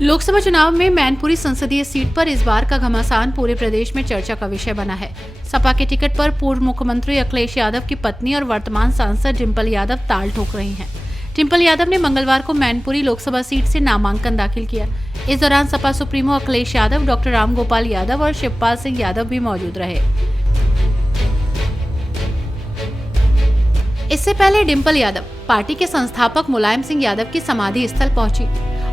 लोकसभा चुनाव में मैनपुरी संसदीय सीट पर इस बार का घमासान पूरे प्रदेश में चर्चा का विषय बना है। सपा के टिकट पर पूर्व मुख्यमंत्री अखिलेश यादव की पत्नी और वर्तमान सांसद डिंपल यादव ताल ठोक रही हैं। डिंपल यादव ने मंगलवार को मैनपुरी लोकसभा सीट से नामांकन दाखिल किया। इस दौरान सपा सुप्रीमो अखिलेश यादव, डॉक्टर रामगोपाल यादव और शिवपाल सिंह यादव भी मौजूद रहे। इससे पहले डिंपल यादव पार्टी के संस्थापक मुलायम सिंह यादव की समाधि स्थल पहुंची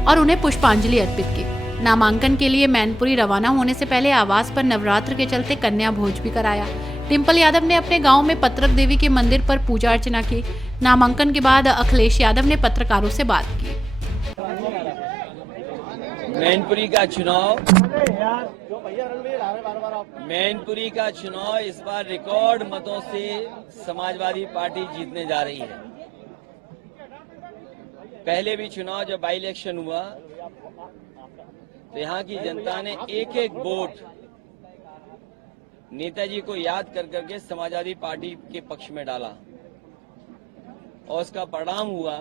और उन्हें पुष्पांजलि अर्पित की। नामांकन के लिए मैनपुरी रवाना होने से पहले आवास पर नवरात्र के चलते कन्या भोज भी कराया। डिंपल यादव ने अपने गांव में पत्रक देवी के मंदिर पर पूजा अर्चना की। नामांकन के बाद अखिलेश यादव ने पत्रकारों से बात की। मैनपुरी का चुनाव इस बार रिकॉर्ड मतों से समाजवादी पार्टी जीतने जा रही है। पहले भी चुनाव जब बाई इलेक्शन हुआ तो यहाँ की जनता ने एक एक वोट नेताजी को याद कर करके समाजवादी पार्टी के पक्ष में डाला और उसका परिणाम हुआ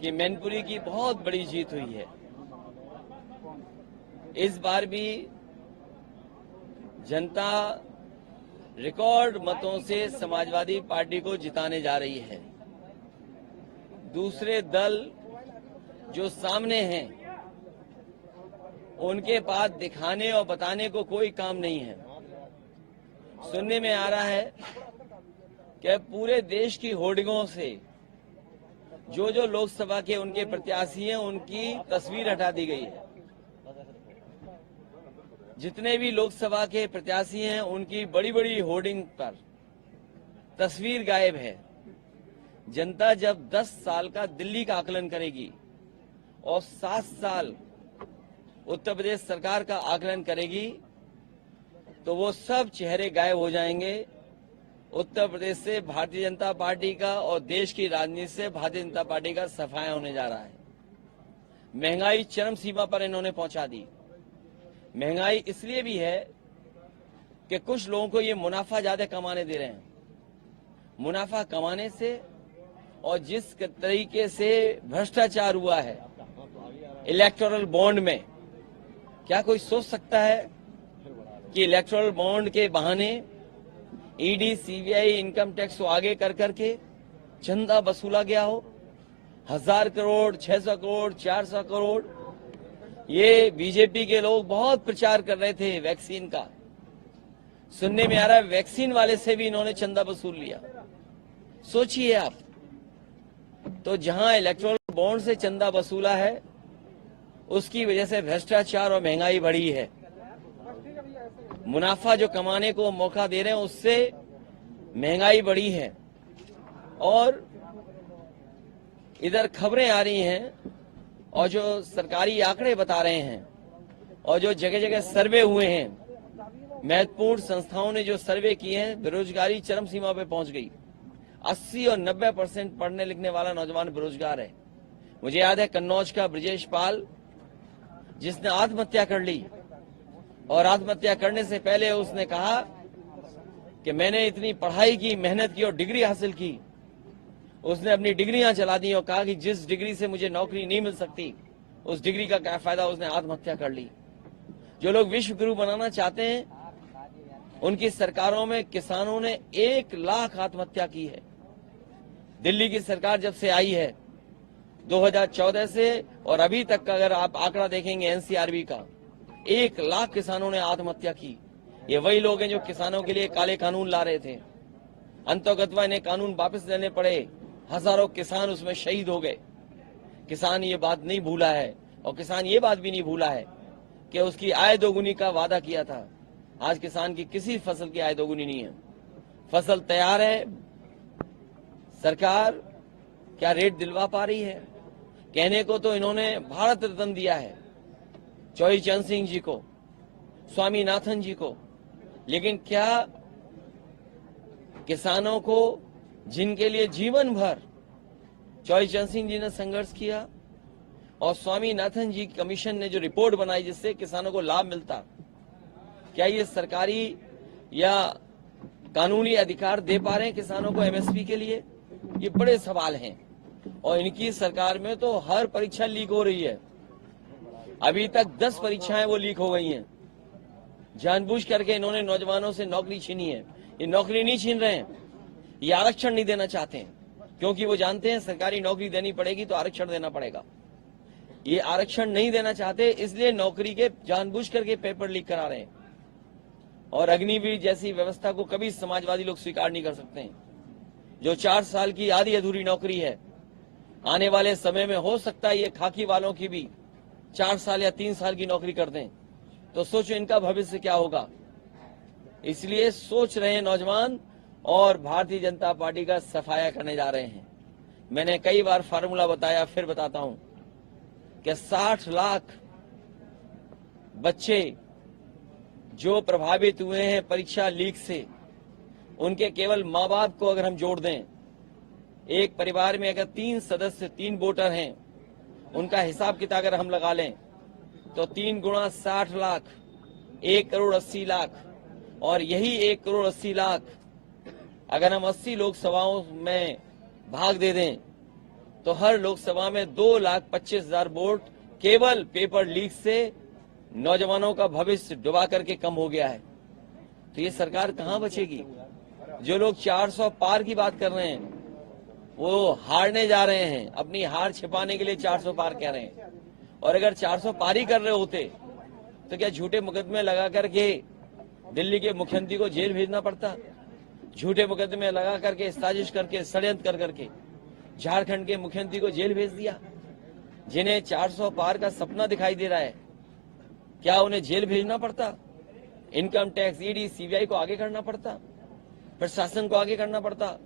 कि मैनपुरी की बहुत बड़ी जीत हुई है। इस बार भी जनता रिकॉर्ड मतों से समाजवादी पार्टी को जिताने जा रही है। दूसरे दल जो सामने हैं उनके पास दिखाने और बताने को कोई काम नहीं है। सुनने में आ रहा है कि पूरे देश की होर्डिंगों से जो लोकसभा के उनके प्रत्याशी हैं उनकी तस्वीर हटा दी गई है। जितने भी लोकसभा के प्रत्याशी हैं उनकी बड़ी बड़ी होर्डिंग पर तस्वीर गायब है। जनता जब 10 साल का दिल्ली का आकलन करेगी और 7 साल उत्तर प्रदेश सरकार का आकलन करेगी तो वो सब चेहरे गायब हो जाएंगे। उत्तर प्रदेश से भारतीय जनता पार्टी का और देश की राजनीति से भारतीय जनता पार्टी का सफाया होने जा रहा है। महंगाई चरम सीमा पर इन्होंने पहुंचा दी। महंगाई इसलिए भी है कि कुछ लोगों को ये मुनाफा ज्यादा कमाने दे रहे हैं। मुनाफा कमाने से और जिस तरीके से भ्रष्टाचार हुआ है इलेक्टोरल बॉन्ड में, क्या कोई सोच सकता है कि इलेक्टोरल बॉन्ड के बहाने ईडी, सीबीआई, इनकम टैक्स को आगे कर करके चंदा वसूला गया हो? 1000 करोड़, 600 करोड़, 400 करोड़। ये बीजेपी के लोग बहुत प्रचार कर रहे थे वैक्सीन का। सुनने में आ रहा है वैक्सीन वाले से भी इन्होंने चंदा वसूल लिया। सोचिए आप, तो जहां इलेक्टोरल बॉन्ड से चंदा वसूला है उसकी वजह से भ्रष्टाचार और महंगाई बढ़ी है। मुनाफा जो कमाने को मौका दे रहे हैं उससे महंगाई बढ़ी है। और इधर खबरें आ रही हैं और जो सरकारी आंकड़े बता रहे हैं और जो जगह जगह सर्वे हुए हैं, महत्वपूर्ण संस्थाओं ने जो सर्वे किए हैं, बेरोजगारी चरम सीमा पे पहुंच गई। 80 और 90% पढ़ने लिखने वाला नौजवान बेरोजगार है। मुझे याद है कन्नौज का ब्रजेश पाल, जिसने आत्महत्या कर ली और आत्महत्या करने से पहले उसने कहा कि मैंने इतनी पढ़ाई की, मेहनत की और डिग्री हासिल की। उसने अपनी डिग्रियां चला दी और कहा कि जिस डिग्री से मुझे नौकरी नहीं मिल सकती उस डिग्री का क्या फायदा। उसने आत्महत्या कर ली। जो लोग विश्व गुरु बनाना चाहते हैं उनकी सरकारों में किसानों ने 1 लाख आत्महत्या की है। दिल्ली की सरकार जब से आई है 2014 से और अभी तक का अगर आप आंकड़ा देखेंगे एनसीआरबी का, 1 लाख किसानों ने आत्महत्या की। ये वही लोग हैं जो किसानों के लिए काले कानून ला रहे थे। अंतोगत्वा इन्हें कानून वापस लेने पड़े। हजारों किसान उसमें शहीद हो गए। किसान ये बात नहीं भूला है और किसान ये बात भी नहीं भूला है कि उसकी आय दोगुनी का वादा किया था। आज किसान की किसी फसल की आय दोगुनी नहीं है। फसल तैयार है, सरकार क्या रेट दिलवा पा रही है? कहने को तो इन्होंने भारत रत्न दिया है चौधरी चरण सिंह जी को, स्वामीनाथन जी को, लेकिन क्या किसानों को जिनके लिए जीवन भर चौधरी चरण सिंह जी ने संघर्ष किया और स्वामीनाथन जी कमीशन ने जो रिपोर्ट बनाई जिससे किसानों को लाभ मिलता, क्या ये सरकारी या कानूनी अधिकार दे पा रहे हैं किसानों को एमएसपी के लिए? ये बड़े सवाल हैं और इनकी सरकार में तो हर परीक्षा लीक हो रही है। अभी तक 10 परीक्षाएं वो लीक हो गई हैं। जानबूझ करके इन्होंने नौजवानों से नौकरी छीनी है। ये नौकरी नहीं छीन रहे हैं, ये आरक्षण नहीं देना चाहते हैं, क्योंकि वो जानते हैं सरकारी नौकरी देनी पड़ेगी तो आरक्षण देना पड़ेगा। ये आरक्षण नहीं देना चाहते, इसलिए नौकरी के जानबूझ करके पेपर लीक करा रहे हैं। और अग्निवीर जैसी व्यवस्था को कभी समाजवादी लोग स्वीकार नहीं कर सकते हैं। जो 4 साल की आधी अधूरी नौकरी है, आने वाले समय में हो सकता है ये खाकी वालों की भी 4 साल या 3 साल की नौकरी कर दें, तो सोचो इनका भविष्य क्या होगा। इसलिए सोच रहे हैं नौजवान और भारतीय जनता पार्टी का सफाया करने जा रहे हैं। मैंने कई बार फार्मूला बताया, फिर बताता हूं कि 60 लाख बच्चे जो प्रभावित हुए हैं परीक्षा लीक से, उनके केवल माँ बाप को अगर हम जोड़ दें, एक परिवार में अगर 3 सदस्य 3 वोटर हैं, उनका हिसाब किताब अगर हम लगा लें तो 3 गुणा 60 लाख 1 करोड़ 80 लाख, और यही 1 करोड़ 80 लाख अगर हम 80 लोकसभाओं में भाग दे दें तो हर लोकसभा में 2,25,000 वोट केवल पेपर लीक से नौजवानों का भविष्य डुबा करके कम हो गया है। तो ये सरकार कहां बचेगी। जो लोग 400 पार की बात कर रहे हैं वो हारने जा रहे हैं, अपनी हार छिपाने के लिए 400 पार कह रहे हैं। और अगर 400 पार ही कर रहे होते तो क्या झूठे मुकदमे लगा करके दिल्ली के मुख्यमंत्री को जेल भेजना पड़ता। झूठे मुकदमे लगा करके साजिश करके षड्यंत्र कर करके झारखंड के मुख्यमंत्री को जेल भेज दिया। जिन्हें 400 पार का सपना दिखाई दे रहा है, क्या उन्हें जेल भेजना पड़ता। इनकम टैक्स, ईडी, सीबीआई को आगे करना पड़ता, प्रशासन को आगे करना पड़ता।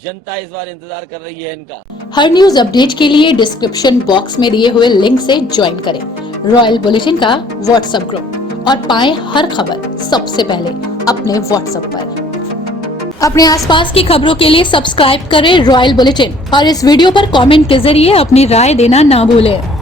जनता इस बार इंतजार कर रही है इनका। हर न्यूज अपडेट के लिए डिस्क्रिप्शन बॉक्स में दिए हुए लिंक से ज्वाइन करें रॉयल बुलेटिन का व्हाट्सएप ग्रुप और पाएं हर खबर सबसे पहले अपने व्हाट्सएप पर। अपने आसपास की खबरों के लिए सब्सक्राइब करें रॉयल बुलेटिन और इस वीडियो पर कमेंट के जरिए अपनी राय देना ना भूलें।